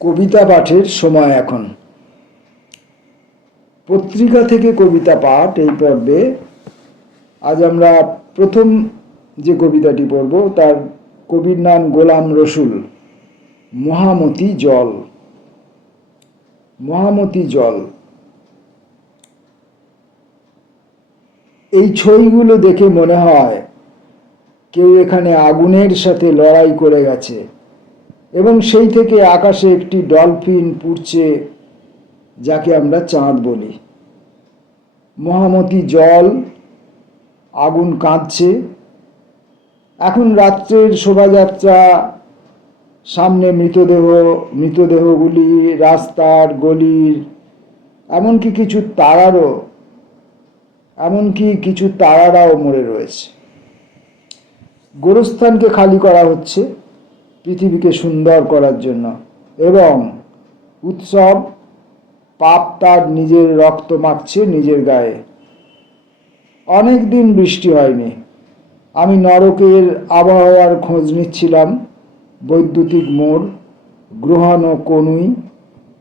কবিতা পাঠের সময় এখন। পত্রিকা থেকে কবিতা পাঠ এই পর্বে আজ আমরা প্রথম যে কবিতাটি পড়ব তার কবির নাম গোলাম রসুল। মহামতি জল। মহামতি জল। এই ছইগুলো দেখে মনে হয় কেউ এখানে আগুনের সাথে লড়াই করে গেছে এবং সেই থেকে আকাশে একটি ডলফিন পুড়ছে, যাকে আমরা চাঁদ বলি। মহামতি জল, আগুন কাঁদছে। এখন রাত্রের শোভাযাত্রা, সামনে মৃতদেহগুলি, রাস্তার গলির, এমনকি কিছু তারারাও মরে রয়েছে। গোরস্থানকে খালি করা হচ্ছে পৃথিবীকে সুন্দর করার জন্য, এবং উৎসব পাপ তার নিজের রক্ত মাখছে নিজের গায়ে। অনেক দিন বৃষ্টি হয়নি। আমি নরকের আবহাওয়ার খোঁজ নিচ্ছিলাম। বৈদ্যুতিক মোড়, গ্রহাণু কনুই,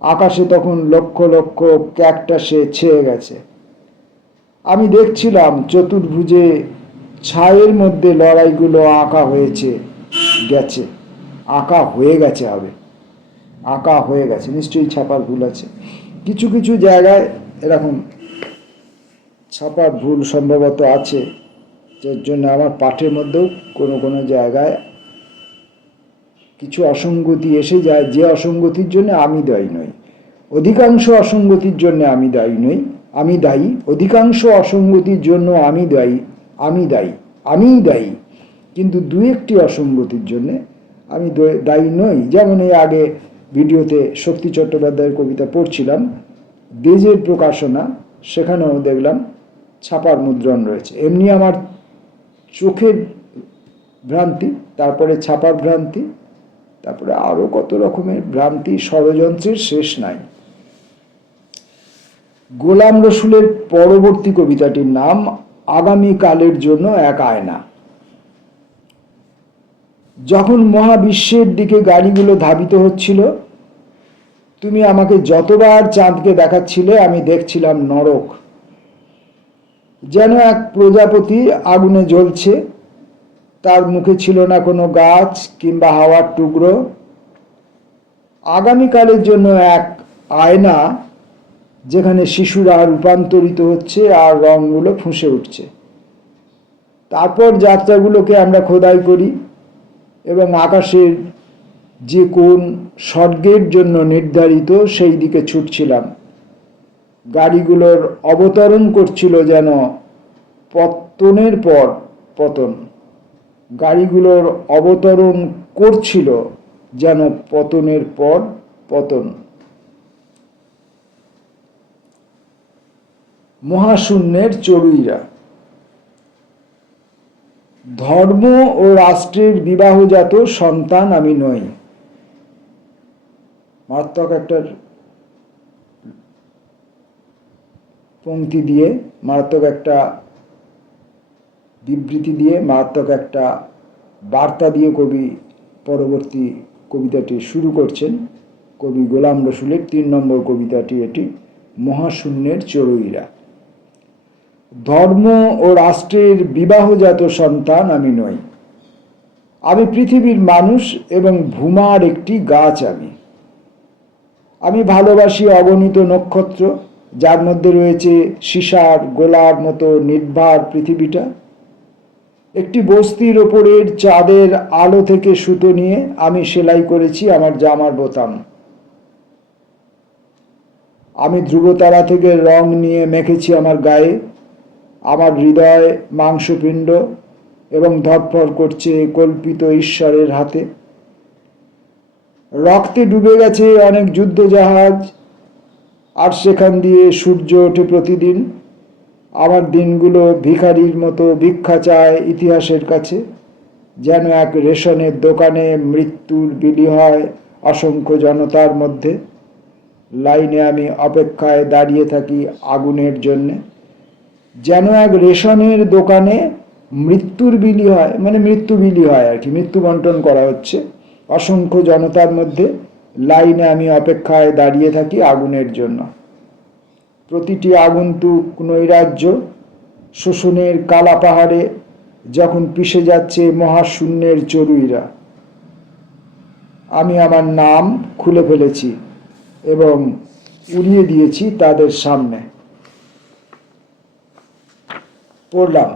আকাশে তখন লক্ষ লক্ষ ক্যাকটাসে ছেয়ে গেছে। আমি দেখছিলাম চতুর্ভুজে ছায়ের মধ্যে লড়াইগুলো আঁকা হয়ে গেছে। নিশ্চয়ই ছাপার ভুল আছে। কিছু কিছু জায়গায় এরকম ছাপার ভুল সম্ভবত আছে, যার জন্য আমার পাঠের মধ্যেও কোনো জায়গায় কিছু অসঙ্গতি এসে যায়, যে অসঙ্গতির জন্য আমি দায়ী নই। অধিকাংশ অসঙ্গতির জন্য আমি দায়ী। অধিকাংশ অসঙ্গতির জন্য আমিই দায়ী, কিন্তু দু একটি অসঙ্গতির জন্য আমি দায়ী নই। যেমন এই আগে ভিডিওতে শক্তি চট্টোপাধ্যায়ের কবিতা পড়ছিলাম, দেজের প্রকাশনা, সেখানেও দেখলাম ছাপার মুদ্রণ রয়েছে। এমনি আমার চোখের ভ্রান্তি, তারপরে ছাপার ভ্রান্তি, তারপরে আরো কত রকমের ভ্রান্তি, ষড়যন্ত্রের শেষ নাই। গোলাম রসুলের পরবর্তী কবিতাটির নাম আগামীকালের জন্য এক আয়না। যখন মহাবিশ্বের দিকে গাড়িগুলো ধাবিত হচ্ছিল, তুমি আমাকে যতবার চাঁদকে দেখাচ্ছিলে আমি দেখছিলাম নরক। যেন এক প্রজাপতি আগুনে জ্বলছে, তার মুখে ছিল না কোনো গাছ কিংবা হাওয়ার টুকরো। আগামীকালের জন্য এক আয়না, যেখানে শিশুরা রূপান্তরিত হচ্ছে আর রঙগুলো ফুঁসে উঠছে। তারপর যাত্রাগুলোকে আমরা খোদাই করি এবং আকাশের যে কোন স্বর্গের জন্য নির্ধারিত সেই দিকে ছুটছিলাম। গাড়িগুলোর অবতরণ করছিল যেন পতনের পর পতন। গাড়িগুলোর অবতরণ করছিল যেন পতনের পর পতন। মহাশূন্যের চড়ুইরা। ধর্ম ও রাষ্ট্রের বিবাহজাত সন্তান আমি নই। মারাত্মক একটা পংক্তি দিয়ে, মারাত্মক একটা বিবৃতি দিয়ে, মারাত্মক একটা বার্তা দিয়ে কবি পরবর্তী কবিতাটি শুরু করছেন। কবি গোলাম রসুলের ৩ নম্বর কবিতাটি এটি, মহাশূন্যের চড়ুইরা। ধর্ম ও রাষ্ট্রের বিবাহজাত সন্তান আমি নই। আমি পৃথিবীর মানুষ এবং ভূমার একটি গাছ। আমি ভালোবাসি অগণিত নক্ষত্র, যার মধ্যে রয়েছে সীসার গোলার মতো নির্ভার পৃথিবীটা। একটি বস্তির ওপরের চাঁদের আলো থেকে সুতো নিয়ে আমি সেলাই করেছি আমার জামার বোতাম। আমি ধ্রুবতারা থেকে রং নিয়ে মেখেছি আমার গায়ে। আমার হৃদয় মাংসপিণ্ড এবং ধরফর করছে কল্পিত ঈশ্বরের হাতে। রক্তে ডুবে গেছে অনেক যুদ্ধজাহাজ, আর সেখান দিয়ে সূর্য ওঠে প্রতিদিন। আমার দিনগুলো ভিখারির মতো ভিক্ষা চায় ইতিহাসের কাছে। যেন এক রেশনের দোকানে মৃত্যুর বিলি হয় অসংখ্য জনতার মধ্যে। লাইনে আমি অপেক্ষায় দাঁড়িয়ে থাকি আগুনের জন্যে। যেন এক রেশনের দোকানে মৃত্যুর বিলি হয়, মানে মৃত্যু বিলি হয় আর কি, মৃত্যু বন্টন করা হচ্ছে অসংখ্য জনতার মধ্যে। লাইনে আমি অপেক্ষায় দাঁড়িয়ে থাকি আগুনের জন্য। প্রতিটি আগন্তুক নৈরাজ্য শোষণের কালা পাহাড়ে যখন পিষে যাচ্ছে মহাশূন্যের চড়ুইরা, আমি আমার নাম খুলে ফেলেছি এবং উড়িয়ে দিয়েছি তাদের সামনে। পড়লাম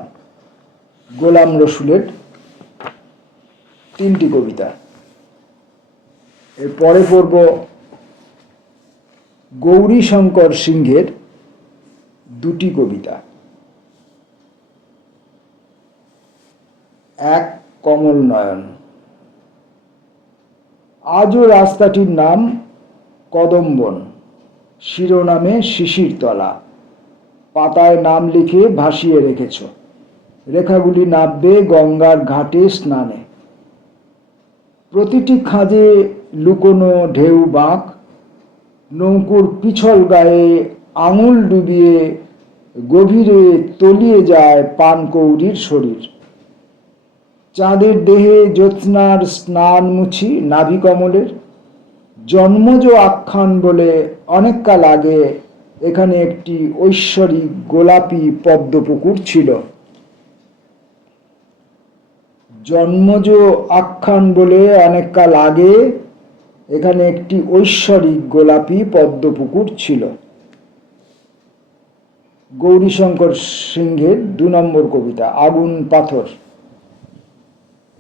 গোলাম রসুলের 3টি কবিতা। এরপরে পড়ব গৌরীশঙ্কর সিংহের 2টি কবিতা। এক কমল নয়ন। আজও রাস্তাটির নাম কদমবন, শিরোনামে শিশিরতলা, পাতায় নাম লিখে ভাসিয়ে রেখেছ। রেখাগুলি নাববে গঙ্গার ঘাটে স্নানে। প্রতিটি খাঁজে লুকোনো ঢেউ বাঁক, নৌকোর পিছল গায়ে আঙুল ডুবিয়ে গভীরে তলিয়ে যায় পানকৌড়ির শরীর। চাঁদের দেহে জ্যোৎস্নার স্নান মুছি নাভি কমলের। জন্মজ আখ্যান বলে অনেককাল আগে এখানে একটি ঐশ্বরিক গোলাপি পদ্মপুকুর ছিল। জন্মজ আখ্যান বলে অনেককাল আগে এখানে একটি ঐশ্বরিক গোলাপি পদ্মপুকুর ছিল। গৌরীশঙ্কর সিংহের 2 নম্বর কবিতা আগুন পাথর।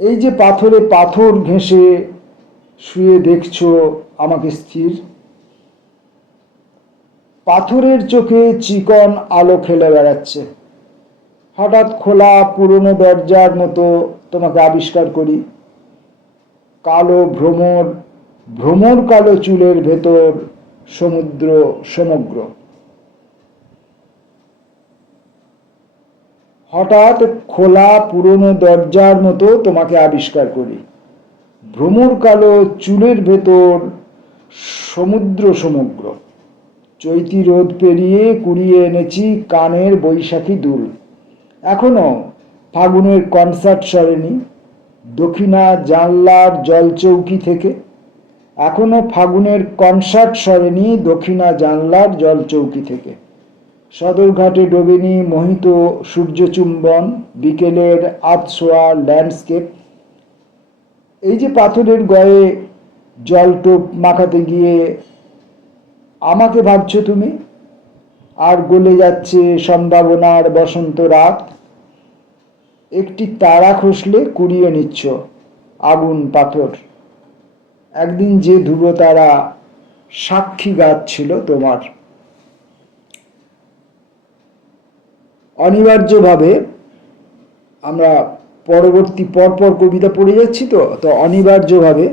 এই যে পাথরে পাথর ঘেঁষে শুয়ে দেখছো আমাকে স্থির, পাথরের চোখে চিকন আলো খেলে বেড়াচ্ছে। হঠাৎ খোলা পুরনো দরজার মতো তোমাকে আবিষ্কার করি। কালো ভ্রমর, ভ্রমর কালো চুলের ভেতর সমুদ্র সমগ্র। হঠাৎ খোলা পুরনো দরজার মতো তোমাকে আবিষ্কার করি। ভ্রমর কালো চুলের ভেতর সমুদ্র সমগ্র। চৈতি রোদ পেরিয়ে কুড়িয়ে এনেছি কানের বৈশাখী দুল। এখনো ফাগুনের কনসার্ট সরেনি দক্ষিণা জানলার জলচৌকি থেকে। এখনো ফাগুনের কনসার্ট সরেনি দক্ষিণা জানলার জলচৌকি থেকে। সদরঘাটে ডোবেনি মোহিত সূর্যচুম্বন, বিকেলের আধশোয়া ল্যান্ডস্কেপ। এই যে পাথরের গায়ে জলটোপ মাখাতে গিয়ে আমাকে ভাবছো তুমি, আর গলে যাচ্ছে সম্ভাবনার বসন্ত রাত। একটি তারা খসলে কুড়িয়ে নিচ্ছ আগুন পাথর। একদিন যে ধ্রুব তারা সাক্ষী গাচ্ছিল তোমার। অনিবার্যভাবে আমরা পরবর্তী পরপর কবিতা পড়ে যাচ্ছি, তো অনিবার্যভাবে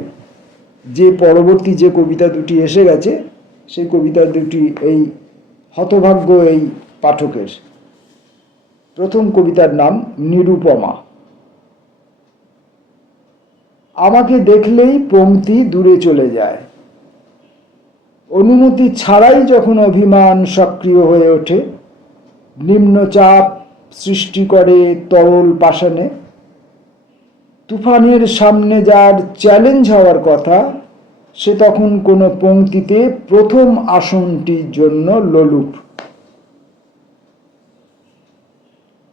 যে পরবর্তী যে কবিতা 2টি এসে গেছে সেই কবিতা 2টি এই হতভাগ্য এই পাঠকের। প্রথম কবিতার নাম নিরুপমা। আমাকে দেখলেই পংক্তি দূরে চলে যায়। অনুমতি ছাড়াই যখন অভিমান সক্রিয় হয়ে ওঠে, নিম্নচাপ সৃষ্টি করে তরল পাষাণে। তুফানের সামনে যার চ্যালেঞ্জ হওয়ার কথা, সে তখন কোনো পংক্তিতে প্রথম আসনটির জন্য লোলুপ।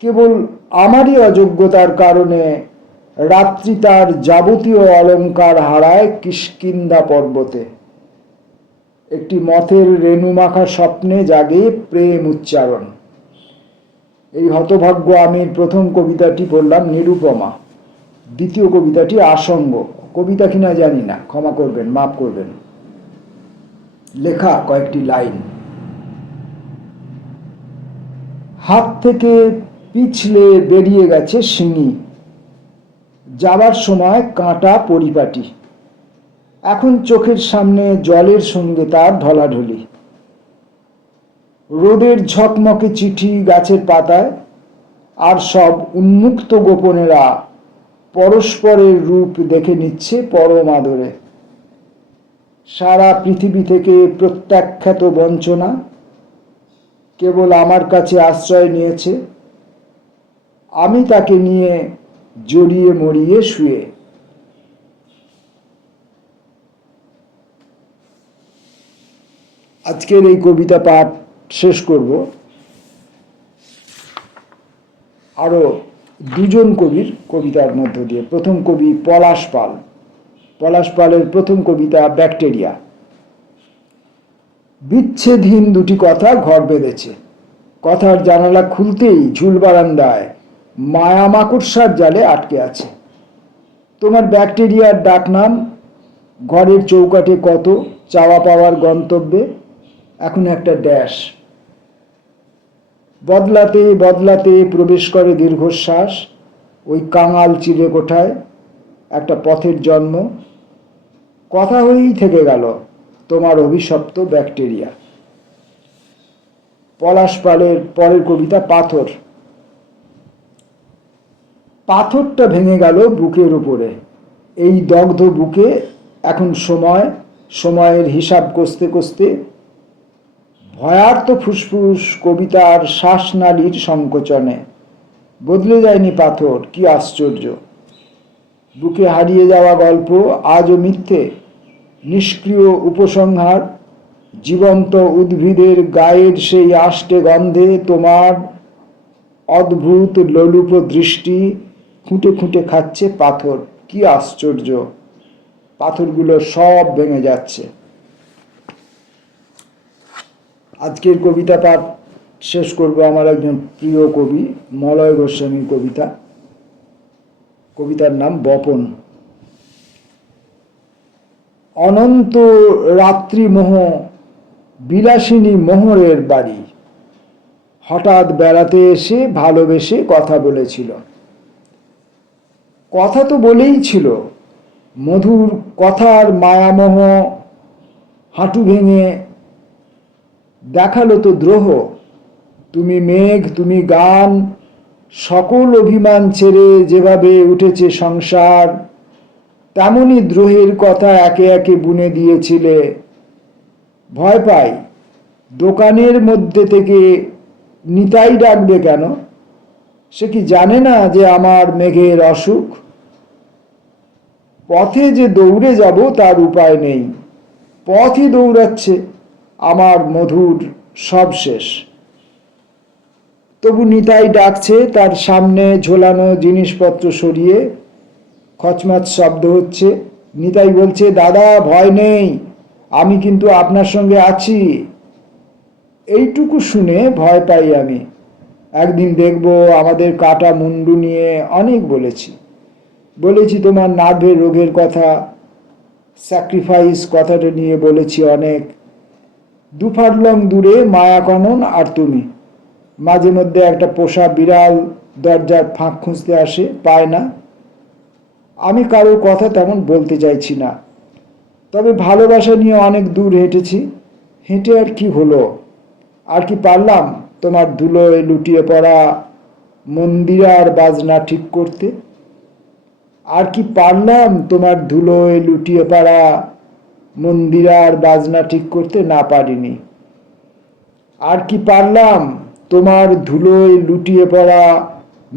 কেবল আমারই অযোগ্যতার কারণে রাত্রি তার যাবতীয় অলঙ্কার হারায় কিষ্কিন্ধা পর্বতে। একটি মথের রেণুমাখা স্বপ্নে জাগে প্রেম উচ্চারণ। এই হতভাগ্য আমির প্রথম কবিতাটি পড়লাম নিরুপমা। দ্বিতীয় কবিতাটি আসঙ্গ। কবিতা কিনা জানি না, ক্ষমা করবেন, মাফ করবেন। লেখা কয়েকটি লাইন। হাত থেকে পিছলে বেরিয়ে গেছে শিঙি, যাবার সময় কাঁটা পরিপাটি। এখন চোখের সামনে জলের সঙ্গে তার ঢলাঢলি। রোদের ঝকমকে চিঠি গাছের পাতায়, আর সব উন্মুক্ত গোপনেরা পরস্পরের রূপ দেখে নিচ্ছে পরম আদরে। সারা পৃথিবী থেকে প্রত্যাখ্যাত বঞ্চনা কেবল আমার কাছে আশ্রয় নিয়েছে। আমি তাকে নিয়ে জড়িয়ে মরিয়ে শুয়ে। আজকের এই কবিতা পাঠ শেষ করব আরও দুজন কবির কবিতার মধ্য দিয়ে। প্রথম কবি পলাশ পাল। পলাশ পালের প্রথম কবিতা ব্যাকটেরিয়া। বিচ্ছেদহীন দুটি কথা ঘর বেঁধেছে, কথার জানালা খুলতেই ঝুল বারান্দায় মায়া মাকড়সার জালে আটকে আছে। তোমার ব্যাকটেরিয়ার ডাকনাম ঘরের চৌকাঠে কত চাওয়া পাওয়ার গন্তব্যে এখন একটা ড্যাশ। বদলাতে বদলাতে প্রবেশ করে দীর্ঘশ্বাস ওই কাঙাল চিলে কোঠায় একটা পথের জন্ম। কথা হয়েই থেকে গেল তোমার অভিশপ্ত ব্যাকটেরিয়া। পলাশ পালের পরের কবিতা পাথর। পাথরটা ভেঙে গেল বুকের উপরে, এই দগ্ধ বুকে এখন সময়ের হিসাব কষতে কষতে ভয়ার্ত ফুসফুস কবিতার শ্বাসনালীর সংকোচনে। বদলে যায়নি পাথর, কি আশ্চর্য! বুকে হারিয়ে যাওয়া গল্প আজও মিথ্যে, নিষ্ক্রিয় উপসংহার। জীবন্ত উদ্ভিদের গায়ের সেই আষ্টে গন্ধে তোমার অদ্ভুত লোলুপ দৃষ্টি খুঁটে খুঁটে খাচ্ছে পাথর, কি আশ্চর্য! পাথরগুলো সব ভেঙে যাচ্ছে। আজকের কবিতা পাঠ শেষ করব আমার একজন প্রিয় কবি মলয় গোস্বামীর কবিতা। কবিতার নাম বপন। অনন্ত রাত্রি মোহ বিলাসিনী মোহরের বাড়ি, হঠাৎ বেড়াতে এসে ভালোবেসে কথা বলেছিল। কথা তো বলেই ছিল, মধুর কথার মায়ামোহ হাঁটু ভেঙে দেখালো তো দ্রোহ। তুমি মেঘ, তুমি গান, সকল অভিমান ছেড়ে যেভাবে উঠেছে সংসার, তেমনি দ্রোহের কথা একে একে বুনে দিয়েছিলে। ভয় পাই দোকানের মধ্যে থেকে নিতাই ডাকবে কেন? সে কি জানে না যে আমার মেঘের অসুখ? পথে যে দৌড়ে যাব তার উপায় নেই, পথই দৌড়াচ্ছে আমার মধুর সব শেষ। তবু নিতাই ডাকছে, তার সামনে ঝোলানো জিনিসপত্র সরিয়ে খচমাচ শব্দ হচ্ছে। নিতাই বলছে, দাদা ভয় নেই, আমি কিন্তু আপনার সঙ্গে আছি। এইটুকু শুনে ভয় পাই আমি। একদিন দেখব আমাদের কাটা মুন্ডু নিয়ে অনেক বলেছি তোমার নার্ভের রোগের কথা, স্যাক্রিফাইস কথাটা নিয়ে বলেছি অনেক। দুফারলং দূরে মায়াকনন আর তুমি। মাঝে মধ্যে একটা পোষা বিড়াল দরজার ফাঁক খুঁজতে আসে, পায় না। আমি কারোর কথা তেমন বলতে চাইছি না, তবে ভালোবাসা নিয়ে অনেক দূর হেঁটেছি। হেঁটে আর কি হলো? আর কি পারলাম তোমার ধুলোয় লুটিয়ে পড়া মন্দিরার বাজনা ঠিক করতে? আর কি পারলাম তোমার ধুলোয় লুটিয়ে পড়া মন্দিরার বাজনা ঠিক করতে? না, পারিনি। আর কি পারলাম তোমার ধুলোয় লুটিয়ে পড়া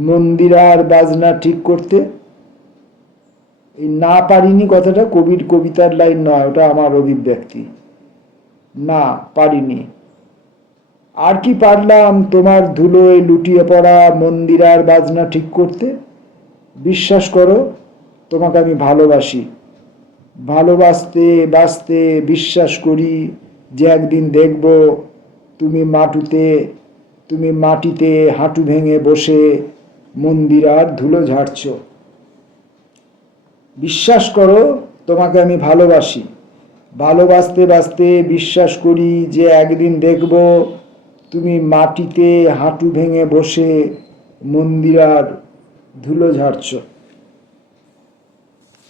মন্দিরার বাজনা ঠিক করতে? এই না পারিনি কথাটা কবির কবিতার লাইন নয়, ওটা আমার অভিব্যক্তি। না, পারিনি। আর কি পারলাম তোমার ধুলোয় লুটিয়ে পড়া মন্দিরার বাজনা ঠিক করতে? বিশ্বাস করো, তোমাকে আমি ভালোবাসি। ভালোবাসতে বাসতে বিশ্বাস করি যে একদিন দেখব তুমি মাটিতে হাঁটু ভেঙে বসে মন্দিরার ধুলো ঝাড়ছ। বিশ্বাস করো, তোমাকে আমি ভালোবাসি। ভালোবাসতে বাসতে বিশ্বাস করি যে একদিন দেখব তুমি মাটিতে হাঁটু ভেঙে বসে মন্দিরার ধুলো ঝাড়ছ।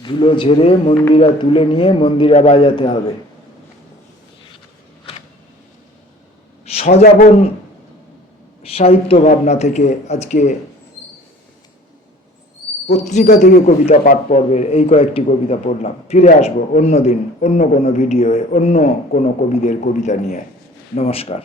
ধুলো ঝেড়ে মন্দিরা তুলে নিয়ে মন্দিরা বাজাতে হবে। সজাবন সাহিত্য ভাবনা থেকে আজকে পত্রিকা থেকে কবিতা পাঠ পর্বের এই কয়েকটি কবিতা পড়লাম। ফিরে আসবো অন্য দিন অন্য কোনো ভিডিওয়ে অন্য কোনো কবিদের কবিতা নিয়ে। নমস্কার।